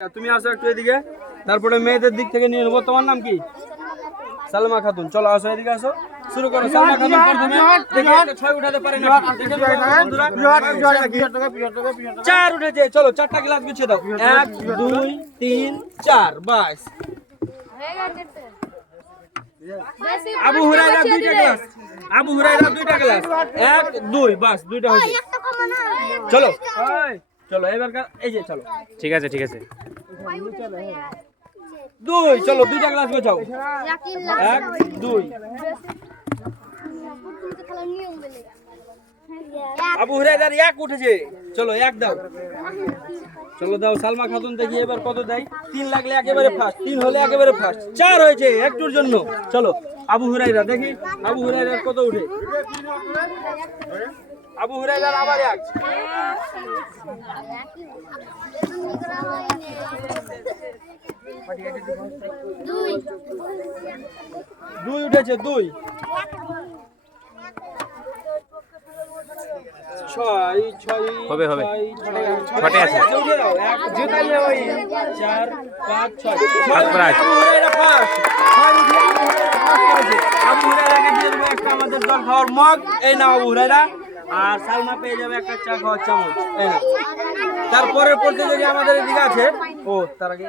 তুমি আসো একটু এদিকে, তারপরে মেয়েদের দিক থেকে নিয়ে নেবো। তোমার নাম কি? সালমা খাতুন। চলো আসো, এদিকে আসো, শুরু করো। সালমা খাতুন প্রথমে দেখি একটা 6 উঠাতে পারে না। বন্ধুরা 4 উঠেছে। চলো 4টা গ্লাস গুছিয়ে দাও। 1 2 3 4 বাস। আবু হুরায়রা 2টা গ্লাস। আবু হুরায়রা 2টা গ্লাস। 1 2 বাস, 2টা হয়েছে। চলো চলো এবার এই যে চলো। ঠিক আছে ঠিক আছে। 2 চলো 2টা গ্লাস গোছাও। 1 2 আবু হুরায়রার 1 উঠেছে। চলো 1 দাও। চলো দাও। সালমা খাতুন দেখি এবার কত দেয়। 3 লাগলে একেবারে ফার্স্ট, 3 হলে একেবারে ফার্স্ট। 4 হয়েছে একটুর জন্য। চলো আবু হুরায়রা দেখি আবু হুরায়রার কত উঠে। আবু হুরায়রার আবার 1। 2 উঠেছে। 2 6 হবে হবে, ছটে আছে। 4 5 6 ফার্স্ট। আবু হুরায়রাকে দিয়ে দেবো একটা আমাদের জল খাওয়ার মগ। এই নাও আবু হুরায়রা। আর সালমা পেয়ে যাবে একটা চা খাওয়ার চামচ। এই নাও। তারপরে পড়তে যদি আমাদের এদিকে আছে। ও তার আগে